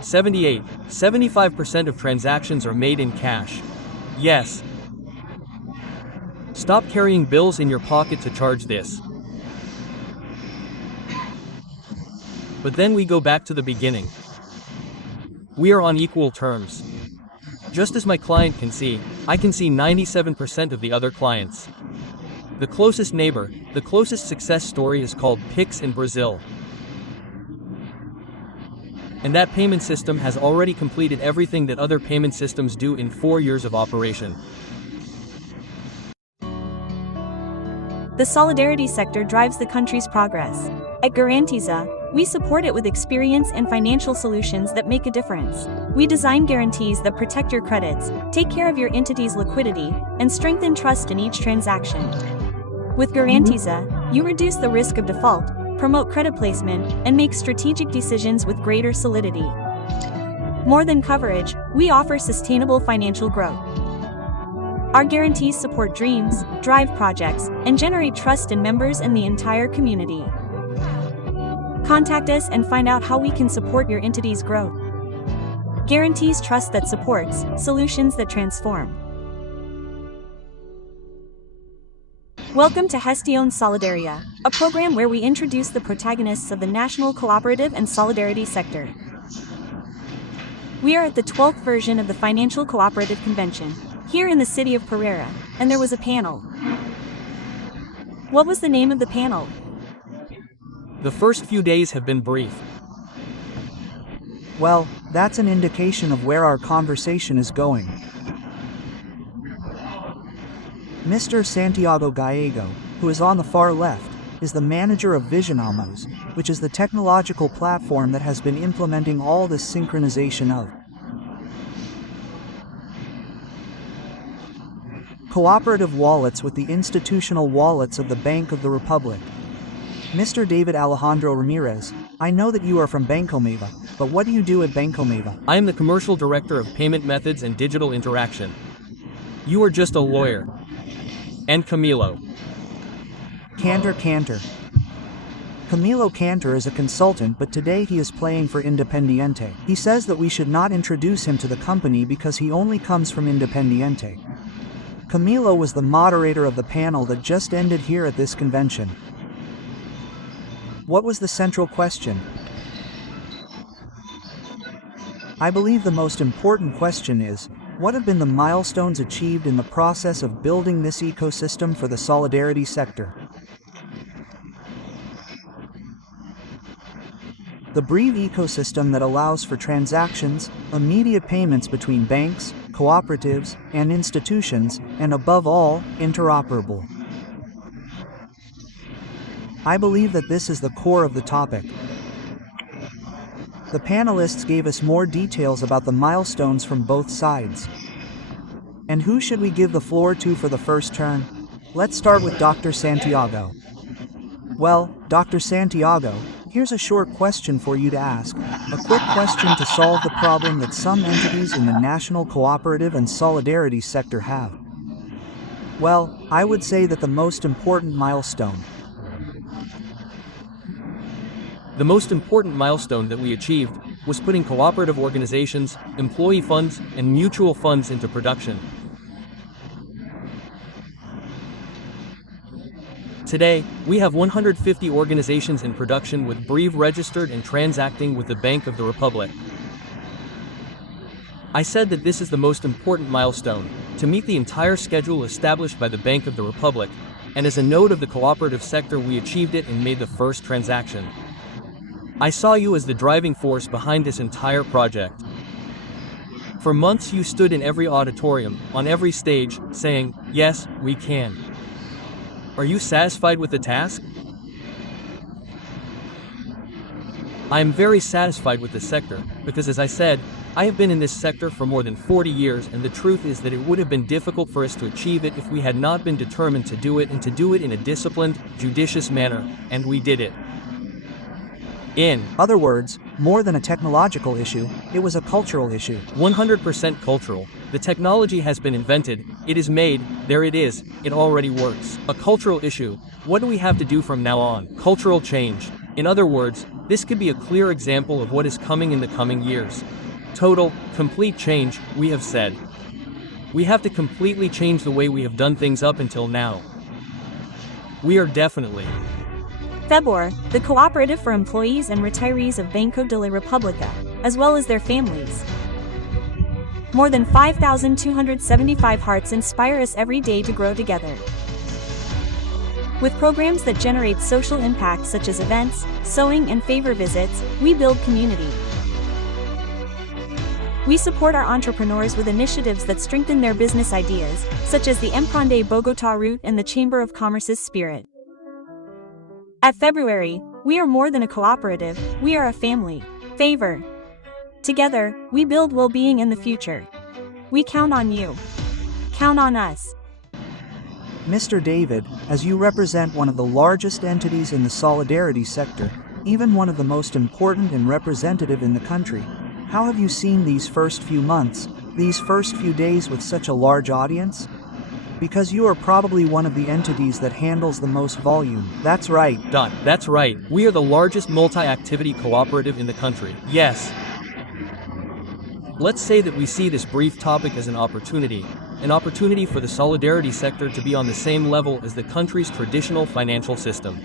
78, 75% of transactions are made in cash. Yes. Stop carrying bills in your pocket to charge this. But then we go back to the beginning. We are on equal terms. Just as my client can see, I can see 97% of the other clients. The closest neighbor, the closest success story is called Pix in Brazil. And that payment system has already completed everything that other payment systems do in 4 years of operation. The solidarity sector drives the country's progress. At Garantiza, we support it with experience and financial solutions that make a difference. We design guarantees that protect your credits, take care of your entity's liquidity, and strengthen trust in each transaction. With Garantiza, you reduce the risk of default, promote credit placement, and make strategic decisions with greater solidity. More than coverage, we offer sustainable financial growth. Our guarantees support dreams, drive projects, and generate trust in members and the entire community. Contact us and find out how we can support your entity's growth. Guarantees trust that supports, solutions that transform. Welcome to Gestión Solidaria, a program where we introduce the protagonists of the national cooperative and solidarity sector. We are at the 12th version of the Financial Cooperative Convention, here in the city of Pereira, and there was a panel. What was the name of the panel? The first few days have been brief. Well, that's an indication of where our conversation is going. Mr. Santiago Gallego, who is on the far left, is the manager of Visionamos, which is the technological platform that has been implementing all this synchronization of cooperative wallets with the institutional wallets of the Bank of the Republic. Mr. David Alejandro Ramirez, I know that you are from Bancomeva, but what do you do at Bancomeva? I am the commercial director of payment methods and digital interaction. You are just a lawyer. And Camilo. Cantor. Camilo Cantor is a consultant, but today he is playing for Independiente. He says that we should not introduce him to the company because he only comes from Independiente. Camilo was the moderator of the panel that just ended here at this convention. What was the central question? I believe the most important question is, what have been the milestones achieved in the process of building this ecosystem for the solidarity sector? The Brieve ecosystem that allows for transactions, immediate payments between banks, cooperatives, and institutions, and above all, interoperable. I believe that this is the core of the topic. The panelists gave us more details about the milestones from both sides. And who should we give the floor to for the first turn? Let's start with Dr. Santiago. Well, Dr. Santiago, here's a short question for you to ask. A quick question to solve the problem that some entities in the national cooperative and solidarity sector have. Well, I would say that the most important milestone. The most important milestone that we achieved was putting cooperative organizations, employee funds, and mutual funds into production. Today, we have 150 organizations in production with Brieve registered and transacting with the Bank of the Republic. I said that this is the most important milestone, to meet the entire schedule established by the Bank of the Republic, and as a node of the cooperative sector we achieved it and made the first transaction. I saw you as the driving force behind this entire project. For months you stood in every auditorium, on every stage, saying, "Yes, we can." Are you satisfied with the task? I am very satisfied with the sector, because as I said, I have been in this sector for more than 40 years, and the truth is that it would have been difficult for us to achieve it if we had not been determined to do it and to do it in a disciplined, judicious manner, and we did it. In other words, more than a technological issue, it was a cultural issue. 100% cultural. The technology has been invented, it is made, there it is, it already works. A cultural issue. What do we have to do from now on? Cultural change. In other words, This could be a clear example of what is coming in the coming years. Total, complete change, we have said. We have to completely change the way we have done things up until now. We are definitely. FEBOR, the cooperative for employees and retirees of Banco de la República, as well as their families. More than 5,275 hearts inspire us every day to grow together. With programs that generate social impact such as events, sewing and favor visits, we build community. We support our entrepreneurs with initiatives that strengthen their business ideas, such as the Emprende Bogotá route and the Chamber of Commerce's Spirit. At February, we are more than a cooperative, we are a family. Favor. Together, we build well-being in the future. We count on you. Count on us. Mr. David, as you represent one of the largest entities in the solidarity sector, even one of the most important and representative in the country, how have you seen these first few months, these first few days with such a large audience? Because you are probably one of the entities that handles the most volume. That's right. That's right. We are the largest multi-activity cooperative in the country. Yes. Let's say that we see this brief topic as an opportunity for the solidarity sector to be on the same level as the country's traditional financial system.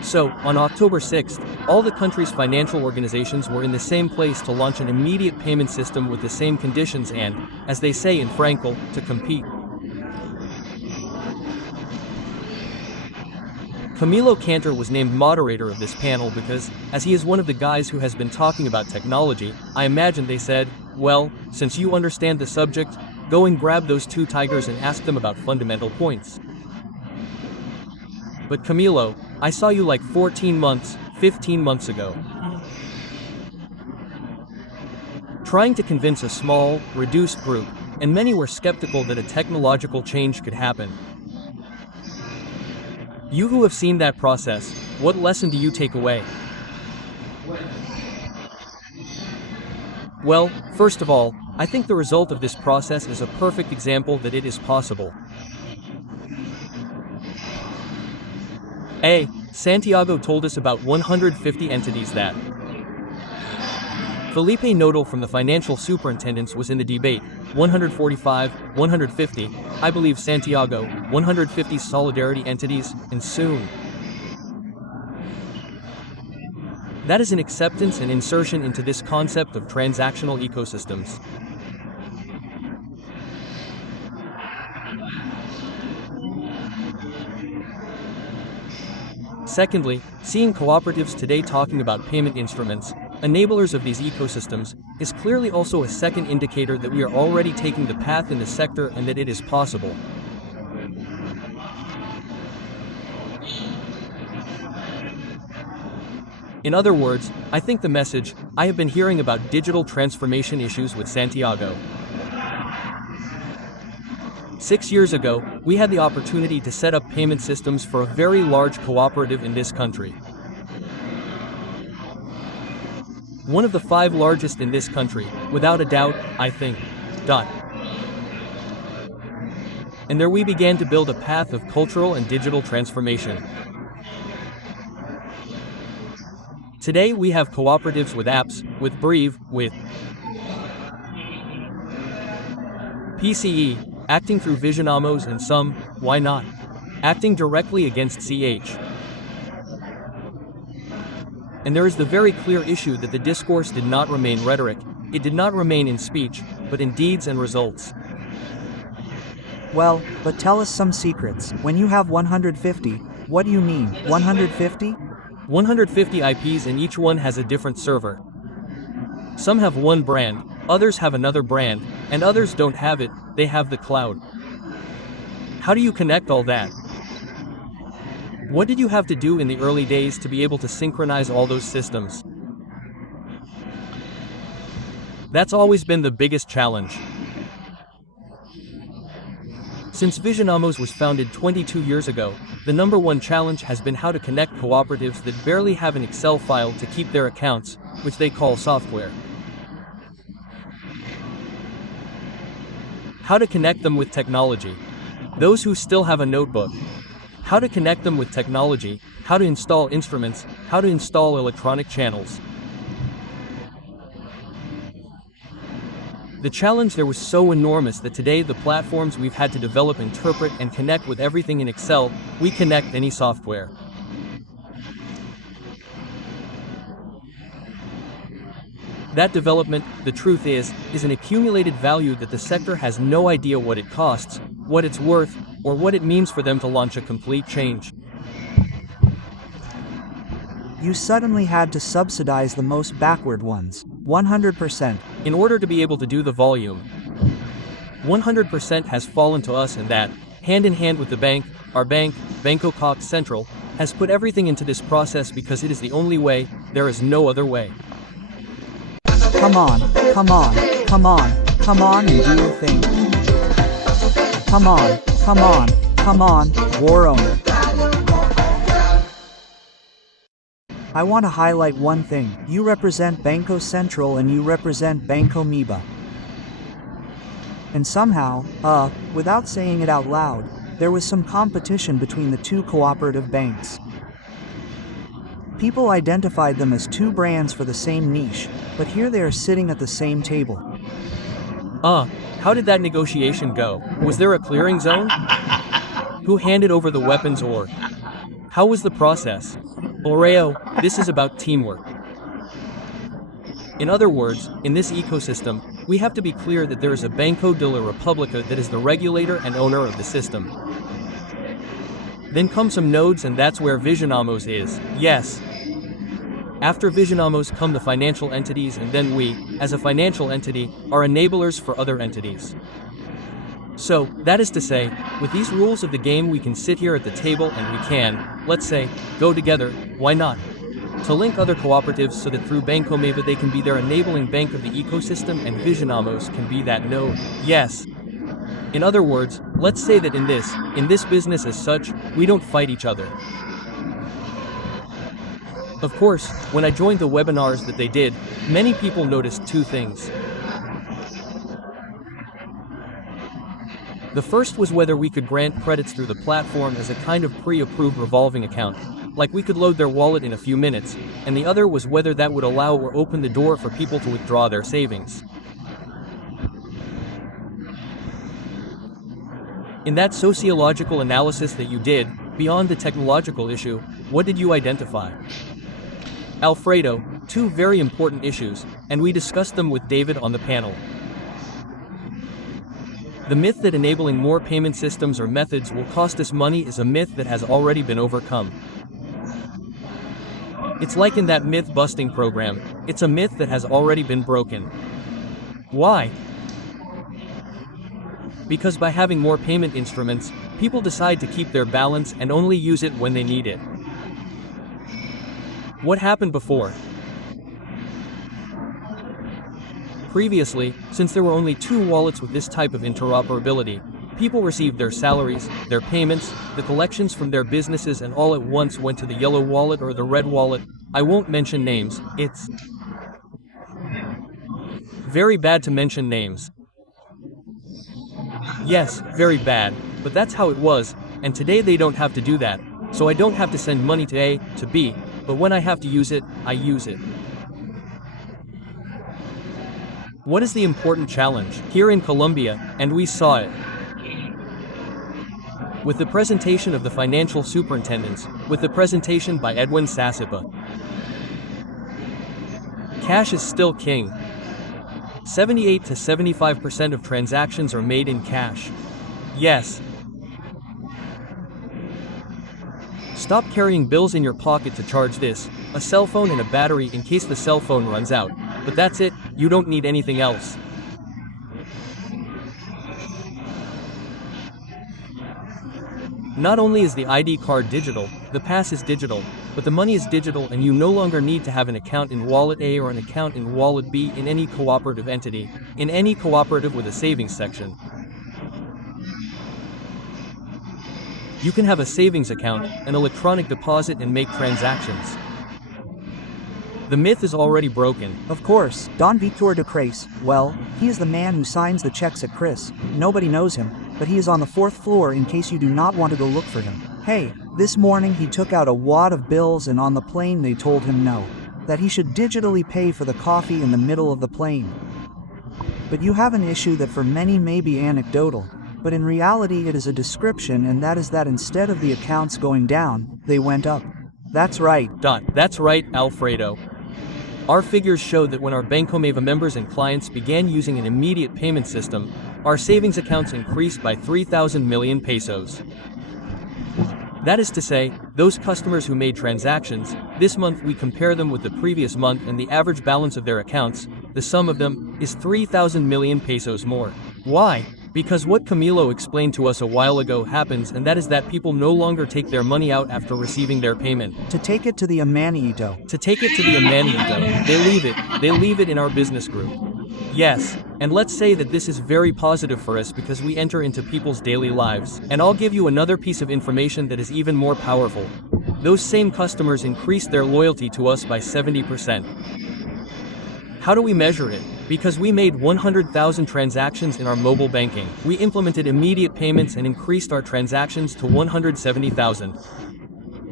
So, on October 6th, all the country's financial organizations were in the same place to launch an immediate payment system with the same conditions and, as they say in Frankel, to compete. Camilo Cantor was named moderator of this panel because, as he is one of the guys who has been talking about technology, I imagine they said, well, since you understand the subject, go and grab those two tigers and ask them about fundamental points. But Camilo, I saw you like 15 months ago. Trying to convince a small, reduced group, and many were skeptical that a technological change could happen. You who have seen that process, what lesson do you take away? Well, first of all, I think the result of this process is a perfect example that it is possible. Santiago told us about 150 entities that. Felipe Nodal from the Financial Superintendents was in the debate. 145, 150, I believe Santiago, 150 solidarity entities, and soon. That is an acceptance and insertion into this concept of transactional ecosystems. Secondly, seeing cooperatives today talking about payment instruments, enablers of these ecosystems, is clearly also a second indicator that we are already taking the path in the sector and that it is possible. In other words, I think the message, I have been hearing about digital transformation issues with Santiago. 6 years ago, we had the opportunity to set up payment systems for a very large cooperative in this country. One of the 5 largest in this country, without a doubt, I think. And there we began to build a path of cultural and digital transformation. Today we have cooperatives with apps, with Breeve, with PCE, acting through Visionamos and some, why not, acting directly against CH. And there is the very clear issue that the discourse did not remain rhetoric, it did not remain in speech, but in deeds and results. Well, but tell us some secrets. When you have 150, what do you mean, 150? 150 IPs and each one has a different server. Some have one brand, others have another brand, and others don't have it, they have the cloud. How do you connect all that? What did you have to do in the early days to be able to synchronize all those systems? That's always been the biggest challenge. Since Visionamos was founded 22 years ago, the #1 challenge has been how to connect cooperatives that barely have an Excel file to keep their accounts, which they call software. How to connect them with technology. Those who still have a notebook. how to connect them with technology, how to install instruments, how to install electronic channels. The challenge there was so enormous that today the platforms we've had to develop interpret and connect with everything in Excel. We connect any software. That development, the truth is an accumulated value that the sector has no idea what it costs, what it's worth, or what it means for them to launch a complete change. You suddenly had to subsidize the most backward ones, 100%. In order to be able to do the volume, 100% has fallen to us, and that, hand in hand with the bank, our bank, Banco Cox Central, has put everything into this process because it is the only way, there is no other way. Come on, come on, come on, come on and do your thing. Come on, come on, come on, war owner. I want to highlight one thing. You represent Banco Central and you represent Banco MIBA. And somehow, without saying it out loud, there was some competition between the two cooperative banks. People identified them as two brands for the same niche, but here they are sitting at the same table. How did that negotiation go? Was there a clearing zone? Who handed over the weapons, or how was the process? Oreo, this is about teamwork. In other words, in this ecosystem, we have to be clear that there is a Banco de la República that is the regulator and owner of the system. Then come some nodes, and that's where Visionamos is, yes. After Visionamos come the financial entities, and then we, as a financial entity, are enablers for other entities. So, that is to say, with these rules of the game we can sit here at the table and we can, let's say, go together, why not? To link other cooperatives so that through Banco MIBA they can be their enabling bank of the ecosystem and Visionamos can be that node, yes. In other words, let's say that in this business as such, we don't fight each other. Of course, when I joined the webinars that they did, many people noticed two things. The first was whether we could grant credits through the platform as a kind of pre-approved revolving account, like we could load their wallet in a few minutes, and the other was whether that would allow or open the door for people to withdraw their savings. In that sociological analysis that you did, beyond the technological issue, what did you identify? Alfredo, two very important issues, and we discussed them with David on the panel. The myth that enabling more payment systems or methods will cost us money is a myth that has already been overcome. It's like in that myth-busting program, it's a myth that has already been broken. Why? Because by having more payment instruments, people decide to keep their balance and only use it when they need it. What happened before? Previously, since there were only two wallets with this type of interoperability, people received their salaries, their payments, the collections from their businesses, and all at once went to the yellow wallet or the red wallet. I won't mention names, it's very bad to mention names. Yes, very bad, but that's how it was, and today they don't have to do that, so I don't have to send money to A, to B, but when I have to use it, I use it. What is the important challenge? Here in Colombia, and we saw it. With the presentation of the financial superintendents, with the presentation by Edwin Sasipa. Cash is still king. 78 to 75% of transactions are made in cash. Yes. Stop carrying bills in your pocket to charge this, a cell phone and a battery in case the cell phone runs out. But that's it, you don't need anything else. Not only is the ID card digital, the pass is digital, but the money is digital, and you no longer need to have an account in Wallet A or an account in Wallet B in any cooperative entity, in any cooperative with a savings section. You can have a savings account, an electronic deposit, and make transactions. The myth is already broken. Of course, Don Victor de Crace, well, he is the man who signs the checks at Chris. Nobody knows him, but he is on the 4th floor in case you do not want to go look for him. Hey, this morning he took out a wad of bills and on the plane they told him no, that he should digitally pay for the coffee in the middle of the plane. But you have an issue that for many may be anecdotal, but in reality it is a description, and that is that instead of the accounts going down, they went up. That's right. That's right, Alfredo. Our figures show that when our Bancomeva members and clients began using an immediate payment system, our savings accounts increased by 3,000 million pesos. That is to say, those customers who made transactions, this month we compare them with the previous month and the average balance of their accounts, the sum of them, is 3,000 million pesos more. Why? Because what Camilo explained to us a while ago happens, and that is that people no longer take their money out after receiving their payment. To take it to the Amanito. They leave it in our business group. Yes, and let's say that this is very positive for us because we enter into people's daily lives. And I'll give you another piece of information that is even more powerful. Those same customers increased their loyalty to us by 70%. How do we measure it? Because we made 100,000 transactions in our mobile banking. We implemented immediate payments and increased our transactions to 170,000.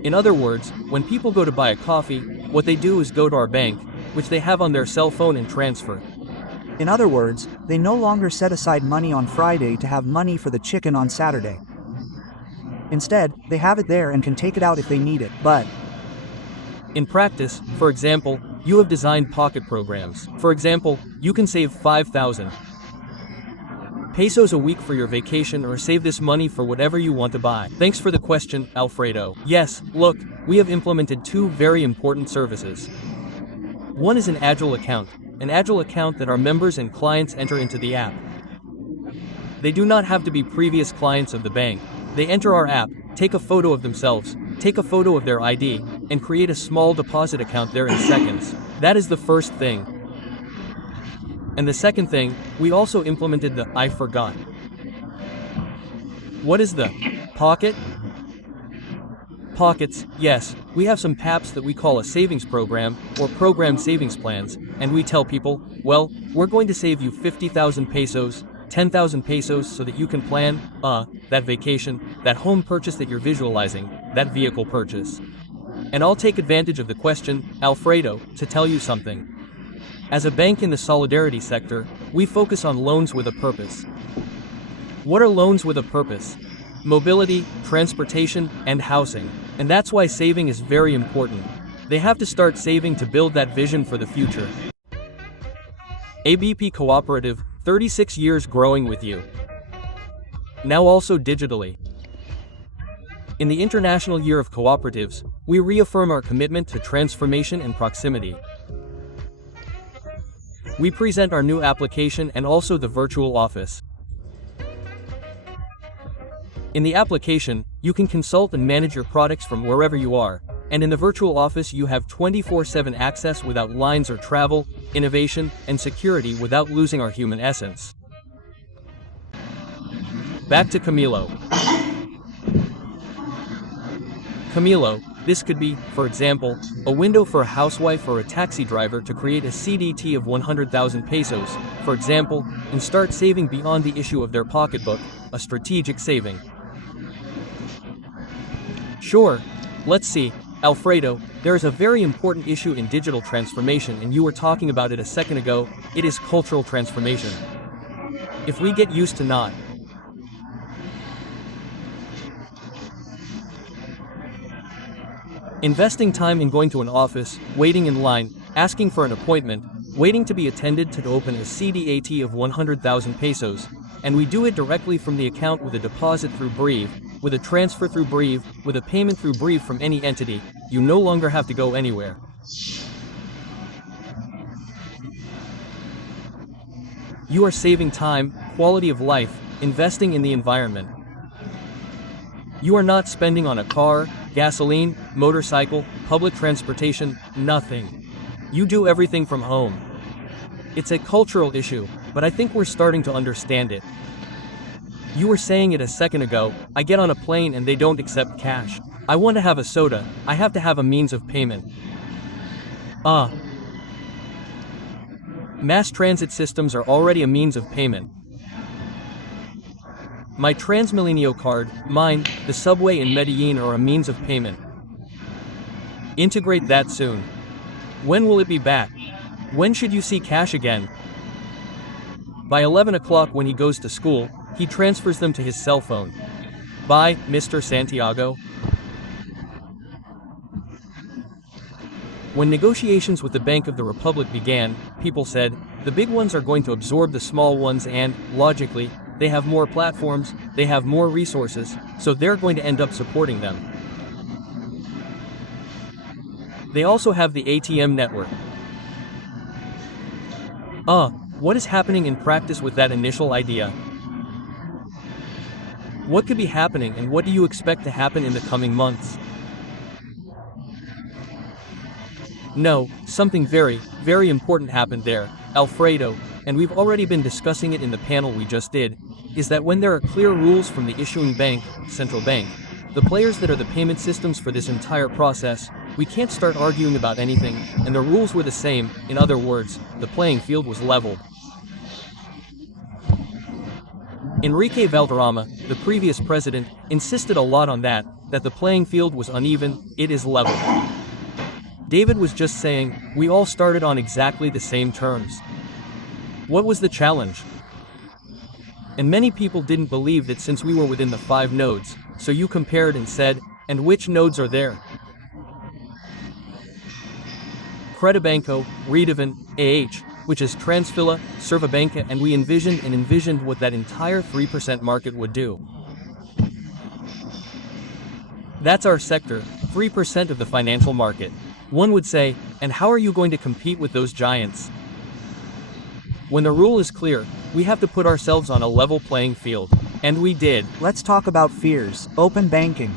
In other words, when people go to buy a coffee, what they do is go to our bank, which they have on their cell phone, and transfer. In other words, they no longer set aside money on Friday to have money for the chicken on Saturday. Instead, they have it there and can take it out if they need it. But in practice, for example, you have designed pocket programs. For example, you can save 5,000 pesos a week for your vacation, or save this money for whatever you want to buy. Thanks for the question, Alfredo. Yes, look, we have implemented two very important services. One is an Agile account that our members and clients enter into the app. They do not have to be previous clients of the bank. They enter our app, take a photo of themselves, take a photo of their ID, and create a small deposit account there in seconds. That is the first thing. And the second thing, we also implemented the I forgot. What is the pocket? Pockets, yes, we have some PAPs that we call a savings program, or program savings plans, and we tell people, well, we're going to save you 50,000 pesos, 10,000 pesos so that you can plan, that vacation, that home purchase that you're visualizing, that vehicle purchase. And I'll take advantage of the question, Alfredo, to tell you something. As a bank in the solidarity sector, we focus on loans with a purpose. What are loans with a purpose? Mobility, transportation, and housing. And that's why saving is very important. They have to start saving to build that vision for the future. ABP Cooperative, 36 years growing with you. Now also digitally. In the International Year of Cooperatives, we reaffirm our commitment to transformation and proximity. We present our new application and also the virtual office. In the application, you can consult and manage your products from wherever you are, and in the virtual office you have 24/7 access without lines or travel, innovation, and security without losing our human essence. Back to Camilo. Camilo, this could be, for example, a window for a housewife or a taxi driver to create a CDT of 100,000 pesos, for example, and start saving beyond the issue of their pocketbook, a strategic saving. Sure. Let's see, Alfredo, there is a very important issue in digital transformation, and you were talking about it a second ago. It is cultural transformation. If we get used to not investing time in going to an office, waiting in line, asking for an appointment, waiting to be attended to open a CDAT of 100,000 pesos, and we do it directly from the account with a deposit through Breeve, with a transfer through Breeve, with a payment through Breeve from any entity, you no longer have to go anywhere. You are saving time, quality of life, investing in the environment. You are not spending on a car, gasoline, motorcycle, public transportation, nothing. You do everything from home. It's a cultural issue, but I think we're starting to understand it. You were saying it a second ago, I get on a plane and they don't accept cash. I want to have a soda, I have to have a means of payment. Mass transit systems are already a means of payment. My Transmilenio card, mine, the subway in Medellin are a means of payment. Integrate that soon. When will it be back? When should you see cash again? By 11 o'clock when he goes to school, he transfers them to his cell phone. Bye, Mr. Santiago. When negotiations with the Bank of the Republic began, people said, the big ones are going to absorb the small ones and, logically, they have more platforms, they have more resources, so they're going to end up supporting them. They also have the ATM network. What is happening in practice with that initial idea? What could be happening and what do you expect to happen in the coming months? No, something very, very important happened there, Alfredo, and we've already been discussing it in the panel we just did, is that when there are clear rules from the issuing bank, central bank, the players that are the payment systems for this entire process, we can't start arguing about anything, and the rules were the same, in other words, the playing field was leveled. Enrique Valderrama, the previous president, insisted a lot on that the playing field was uneven, it is level. David was just saying, we all started on exactly the same terms. What was the challenge? And many people didn't believe that since we were within the 5 nodes, so you compared and said, and which nodes are there? Credibanco, Redevan, AH, which is Transfila, Servabanca, and we envisioned what that entire 3% market would do. That's our sector, 3% of the financial market. One would say, and how are you going to compete with those giants? When the rule is clear, we have to put ourselves on a level playing field. And we did. Let's talk about fears. Open banking.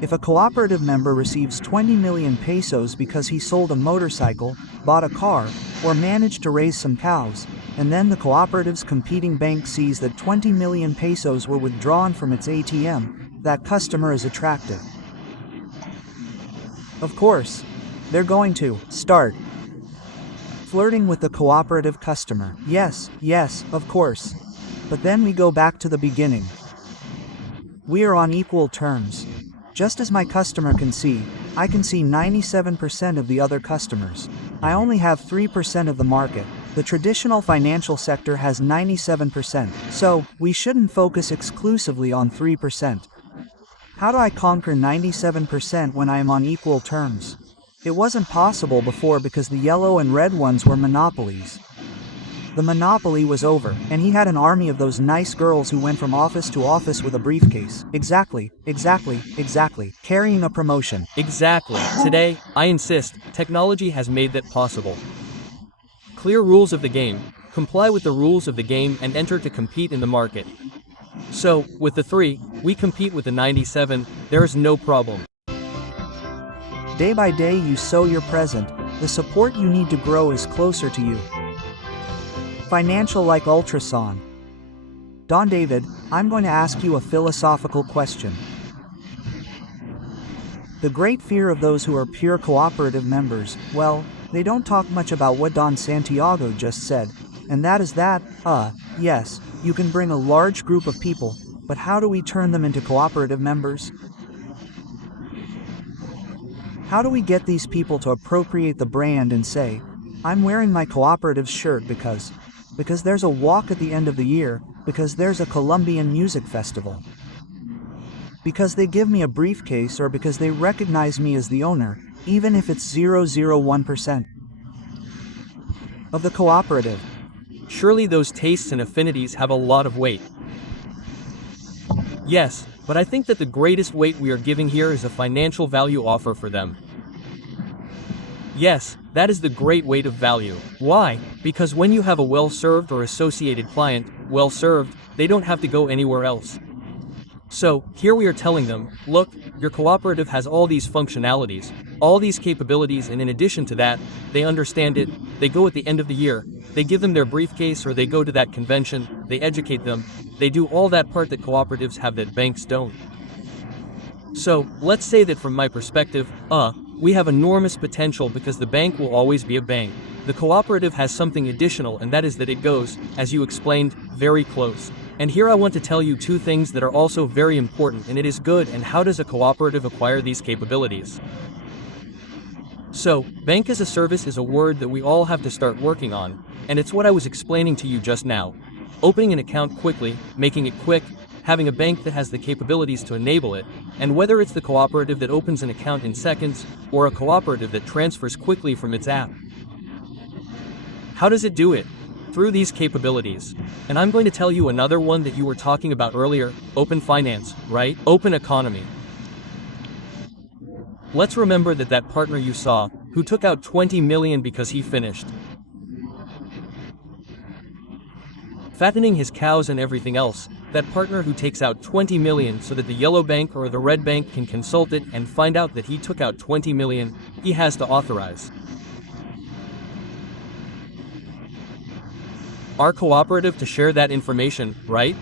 If a cooperative member receives 20 million pesos because he sold a motorcycle, bought a car, or managed to raise some cows, and then the cooperative's competing bank sees that 20 million pesos were withdrawn from its ATM, that customer is attractive. Of course, they're going to start flirting with the cooperative customer. Yes, of course. But then we go back to the beginning. We are on equal terms. Just as my customer can see, I can see 97% of the other customers. I only have 3% of the market. The traditional financial sector has 97%, so we shouldn't focus exclusively on 3%. How do I conquer 97% when I am on equal terms? It wasn't possible before because the yellow and red ones were monopolies. The monopoly was over, and he had an army of those nice girls who went from office to office with a briefcase. Exactly. Carrying a promotion. Exactly. Today, I insist, technology has made that possible. Clear rules of the game, comply with the rules of the game and enter to compete in the market. So, with the 3, we compete with the 97, there is no problem. Day by day you sow your present, the support you need to grow is closer to you. Financial like ultrasound. Don David, I'm going to ask you a philosophical question. The great fear of those who are pure cooperative members, well, they don't talk much about what Don Santiago just said, and that is that, yes, you can bring a large group of people, but how do we turn them into cooperative members? How do we get these people to appropriate the brand and say, I'm wearing my cooperative's shirt because there's a walk at the end of the year, because there's a Colombian music festival, because they give me a briefcase or because they recognize me as the owner, even if it's 0.01% of the cooperative. Surely those tastes and affinities have a lot of weight. Yes, but I think that the greatest weight we are giving here is a financial value offer for them. Yes, that is the great weight of value. Why? Because when you have a well-served or associated client, well-served, they don't have to go anywhere else. So, here we are telling them, look, your cooperative has all these functionalities, all these capabilities, and in addition to that, they understand it, they go at the end of the year, they give them their briefcase or they go to that convention, they educate them, they do all that part that cooperatives have that banks don't. So, let's say that from my perspective, we have enormous potential because the bank will always be a bank. The cooperative has something additional, and that is that it goes, as you explained, very close. And here I want to tell you two things that are also very important, and it is good, and how does a cooperative acquire these capabilities? So, bank as a service is a word that we all have to start working on, and it's what I was explaining to you just now. Opening an account quickly, making it quick, having a bank that has the capabilities to enable it, and whether it's the cooperative that opens an account in seconds, or a cooperative that transfers quickly from its app. How does it do it? Through these capabilities. And I'm going to tell you another one that you were talking about earlier, open finance, right? Open economy. Let's remember that partner you saw, who took out 20 million because he finished fattening his cows and everything else, that partner who takes out 20 million so that the yellow bank or the red bank can consult it and find out that he took out 20 million, he has to authorize our cooperative to share that information, right?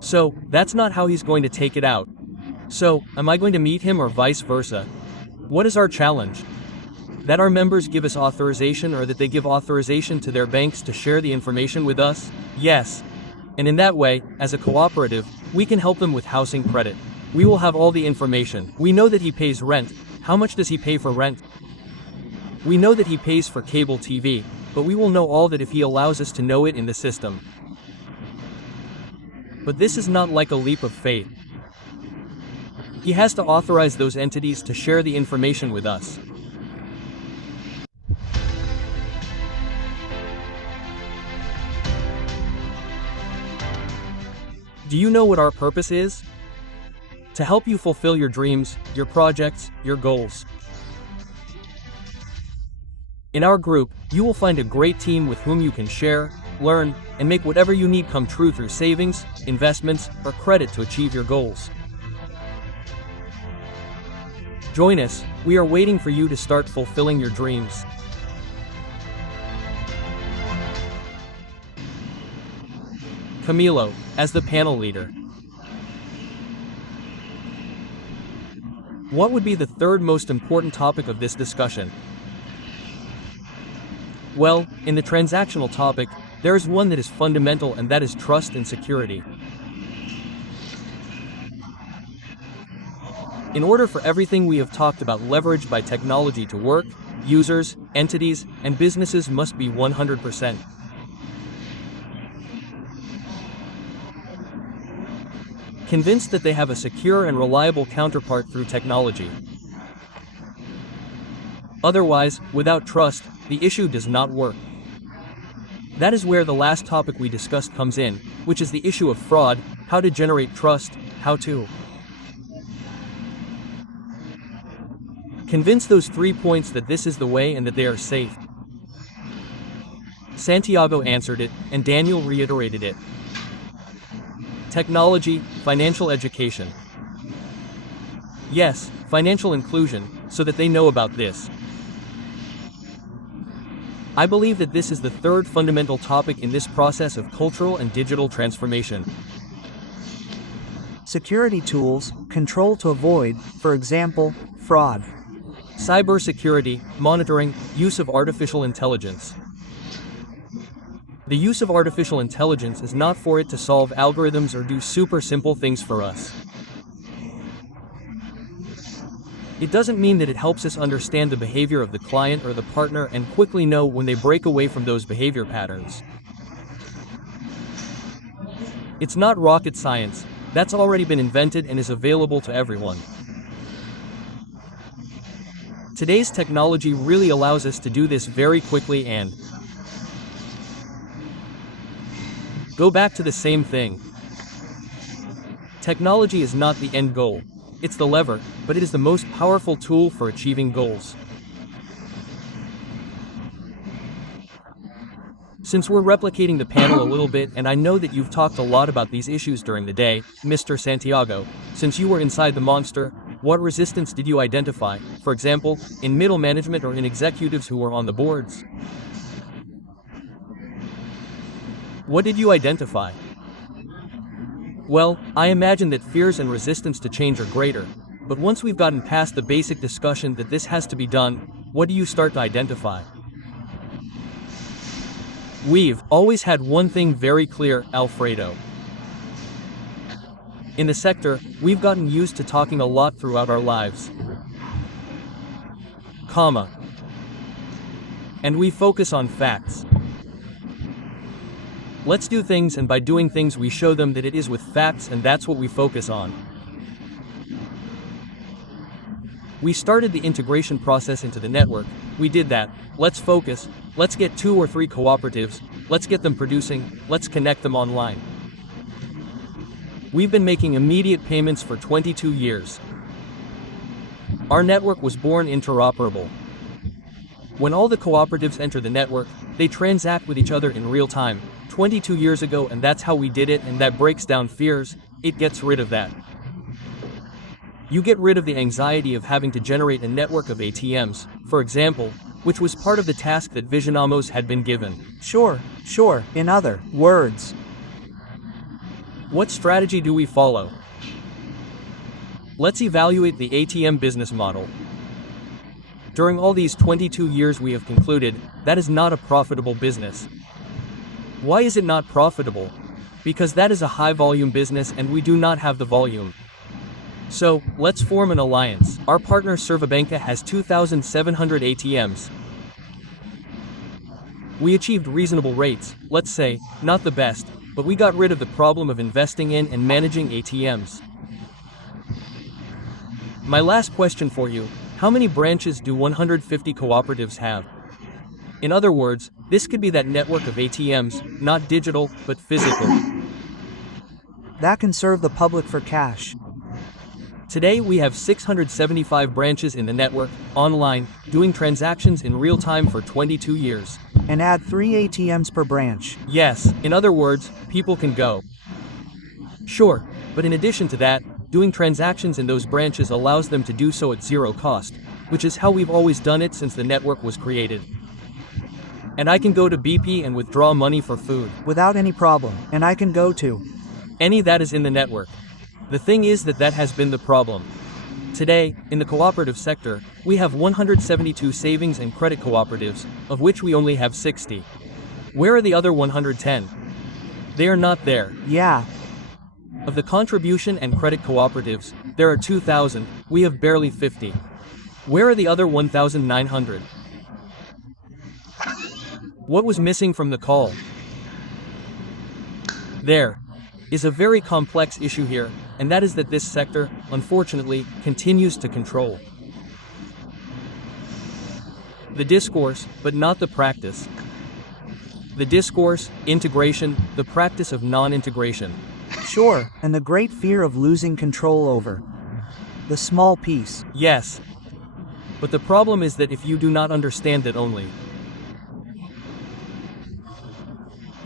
So, that's not how he's going to take it out. So, am I going to meet him or vice versa? What is our challenge? That our members give us authorization, or that they give authorization to their banks to share the information with us? Yes. And in that way, as a cooperative, we can help them with housing credit. We will have all the information. We know that he pays rent. How much does he pay for rent? We know that he pays for cable TV, but we will know all that if he allows us to know it in the system. But this is not like a leap of faith. He has to authorize those entities to share the information with us. Do you know what our purpose is? To help you fulfill your dreams, your projects, your goals. In our group, you will find a great team with whom you can share, learn, and make whatever you need come true through savings, investments, or credit to achieve your goals. Join us, we are waiting for you to start fulfilling your dreams. Camilo, as the panel leader. What would be the third most important topic of this discussion? Well, in the transactional topic, there is one that is fundamental, and that is trust and security. In order for everything we have talked about leveraged by technology to work, users, entities, and businesses must be 100% convinced that they have a secure and reliable counterpart through technology. Otherwise, without trust, the issue does not work. That is where the last topic we discussed comes in, which is the issue of fraud, how to generate trust, how to convince those 3 points that this is the way and that they are safe. Santiago answered it, and Daniel reiterated it. Technology, financial education. Yes, financial inclusion, so that they know about this. I believe that this is the third fundamental topic in this process of cultural and digital transformation. Security tools, control to avoid, for example, fraud. Cybersecurity, monitoring, use of artificial intelligence. The use of artificial intelligence is not for it to solve algorithms or do super simple things for us. It doesn't mean that it helps us understand the behavior of the client or the partner and quickly know when they break away from those behavior patterns. It's not rocket science. That's already been invented and is available to everyone. Today's technology really allows us to do this very quickly and go back to the same thing. Technology is not the end goal. It's the lever, but it is the most powerful tool for achieving goals. Since we're replicating the panel a little bit, and I know that you've talked a lot about these issues during the day, Mr. Santiago, since you were inside the monster, what resistance did you identify, for example, in middle management or in executives who were on the boards? What did you identify? Well, I imagine that fears and resistance to change are greater, but once we've gotten past the basic discussion that this has to be done, what do you start to identify? We've always had one thing very clear, Alfredo. In the sector, we've gotten used to talking a lot throughout our lives. And we focus on facts. Let's do things, and by doing things we show them that it is with facts, and that's what we focus on. We started the integration process into the network. We did that. Let's focus. Let's get 2 or 3 cooperatives. Let's get them producing. Let's connect them online. We've been making immediate payments for 22 years. Our network was born interoperable. When all the cooperatives enter the network, they transact with each other in real time, 22 years ago, and that's how we did it, and that breaks down fears. It gets rid of that. You get rid of the anxiety of having to generate a network of ATMs, for example, which was part of the task that Visionamos had been given. Sure. In other words, what strategy do we follow? Let's evaluate the ATM business model. During all these 22 years we have concluded, that is not a profitable business. Why is it not profitable? Because that is a high-volume business and we do not have the volume. So, let's form an alliance. Our partner Servibanca has 2,700 ATMs. We achieved reasonable rates, let's say, not the best, but we got rid of the problem of investing in and managing ATMs. My last question for you, how many branches do 150 cooperatives have? In other words, this could be that network of ATMs, not digital, but physical. that can serve the public for cash. Today we have 675 branches in the network, online, doing transactions in real time for 22 years. And add 3 ATMs per branch. Yes, in other words, people can go. Sure, but in addition to that, doing transactions in those branches allows them to do so at zero cost, which is how we've always done it since the network was created. And I can go to BP and withdraw money for food. Without any problem, and I can go to Any that is in the network. The thing is that has been the problem. Today, in the cooperative sector, we have 172 savings and credit cooperatives, of which we only have 60. Where are the other 110? They are not there. Yeah. Of the contribution and credit cooperatives, there are 2,000, we have barely 50. Where are the other 1,900? What was missing from the call? There is a very complex issue here, and that is that this sector, unfortunately, continues to control the discourse, but not the practice. The discourse, integration, the practice of non-integration. Sure, and the great fear of losing control over the small piece. Yes. But the problem is that if you do not understand that only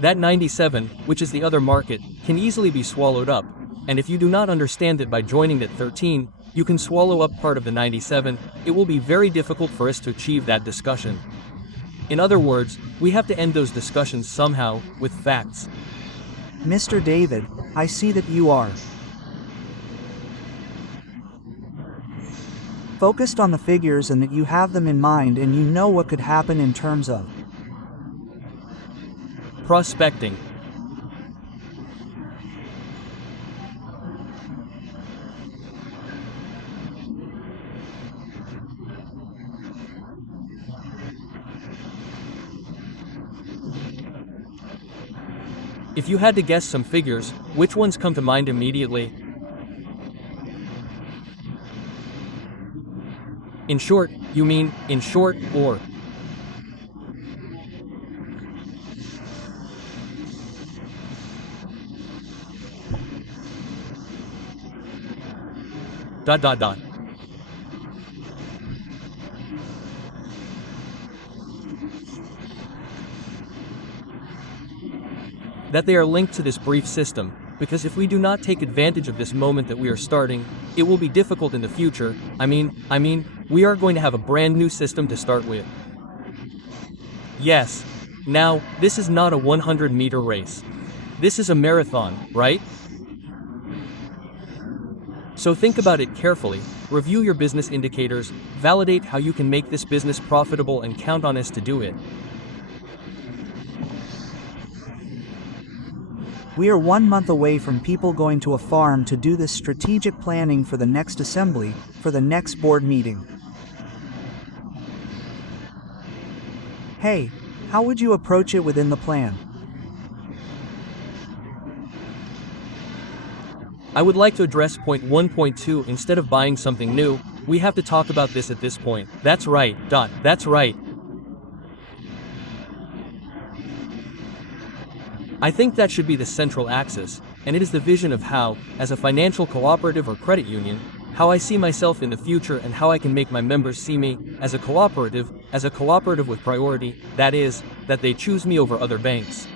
that 97, which is the other market, can easily be swallowed up, and if you do not understand that by joining that 13, you can swallow up part of the 97, it will be very difficult for us to achieve that discussion. In other words, we have to end those discussions somehow, with facts. Mr. David, I see that you are focused on the figures and that you have them in mind and you know what could happen in terms of prospecting. If you had to guess some figures, which ones come to mind immediately? In short, you mean, in short, or dot dot dot. That they are linked to this brief system, because if we do not take advantage of this moment that we are starting, it will be difficult in the future. I mean, we are going to have a brand new system to start with. Yes. Now, this is not a 100-meter race. This is a marathon, right? So think about it carefully, review your business indicators, validate how you can make this business profitable and count on us to do it. We are 1 month away from people going to a farm to do this strategic planning for the next assembly, for the next board meeting. Hey, how would you approach it within the plan? I would like to address point 1.2. Instead of buying something new, we have to talk about this at this point. That's right. That's right. I think that should be the central axis, and it is the vision of how, as a financial cooperative or credit union, how I see myself in the future and how I can make my members see me as a cooperative with priority, that is, that they choose me over other banks.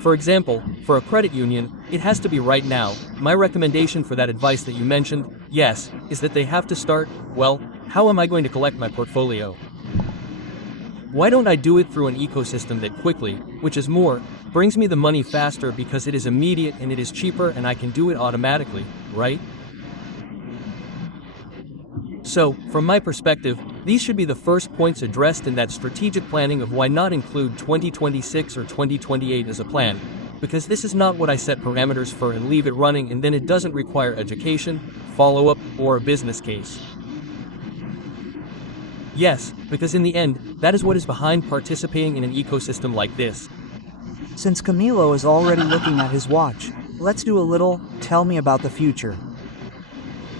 For example, for a credit union, it has to be right now. My recommendation for that advice that you mentioned, yes, is that they have to start, well, how am I going to collect my portfolio? Why don't I do it through an ecosystem that quickly, which is more, brings me the money faster because it is immediate and it is cheaper and I can do it automatically, right? So, from my perspective, these should be the first points addressed in that strategic planning of why not include 2026 or 2028 as a plan, because this is not what I set parameters for and leave it running and then it doesn't require education, follow-up, or a business case. Yes, because in the end, that is what is behind participating in an ecosystem like this. Since Camilo is already looking at his watch, let's do a little, tell me about the future.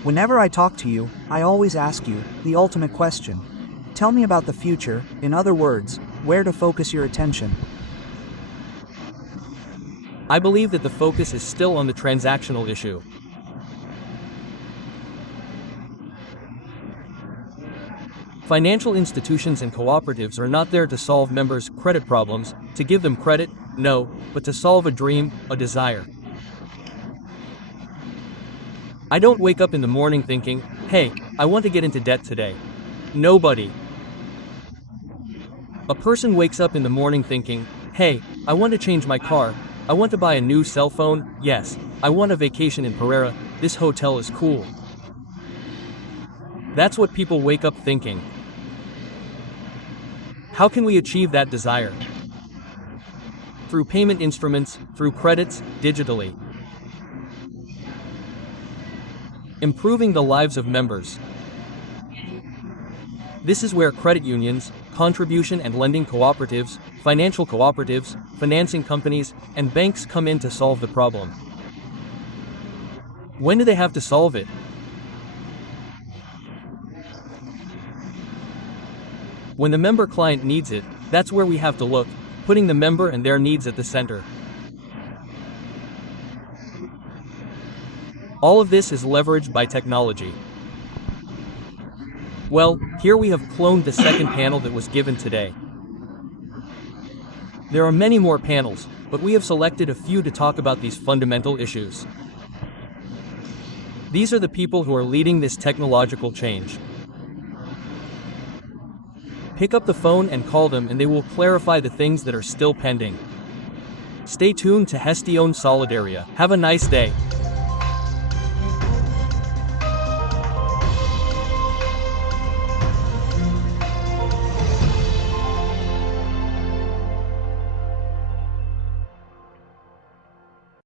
Whenever I talk to you, I always ask you, the ultimate question. Tell me about the future, in other words, where to focus your attention. I believe that the focus is still on the transactional issue. Financial institutions and cooperatives are not there to solve members' credit problems, to give them credit, no, but to solve a dream, a desire. I don't wake up in the morning thinking, hey, I want to get into debt today. Nobody. A person wakes up in the morning thinking, hey, I want to change my car, I want to buy a new cell phone, yes, I want a vacation in Pereira, this hotel is cool. That's what people wake up thinking. How can we achieve that desire? Through payment instruments, through credits, digitally. Improving the lives of members. This is where credit unions, contribution and lending cooperatives, financial cooperatives, financing companies, and banks come in to solve the problem. When do they have to solve it? When the member client needs it, that's where we have to look, putting the member and their needs at the center. All of this is leveraged by technology. Well, here we have cloned the second panel that was given today. There are many more panels, but we have selected a few to talk about these fundamental issues. These are the people who are leading this technological change. Pick up the phone and call them and they will clarify the things that are still pending. Stay tuned to Gestion Solidaria. Have a nice day.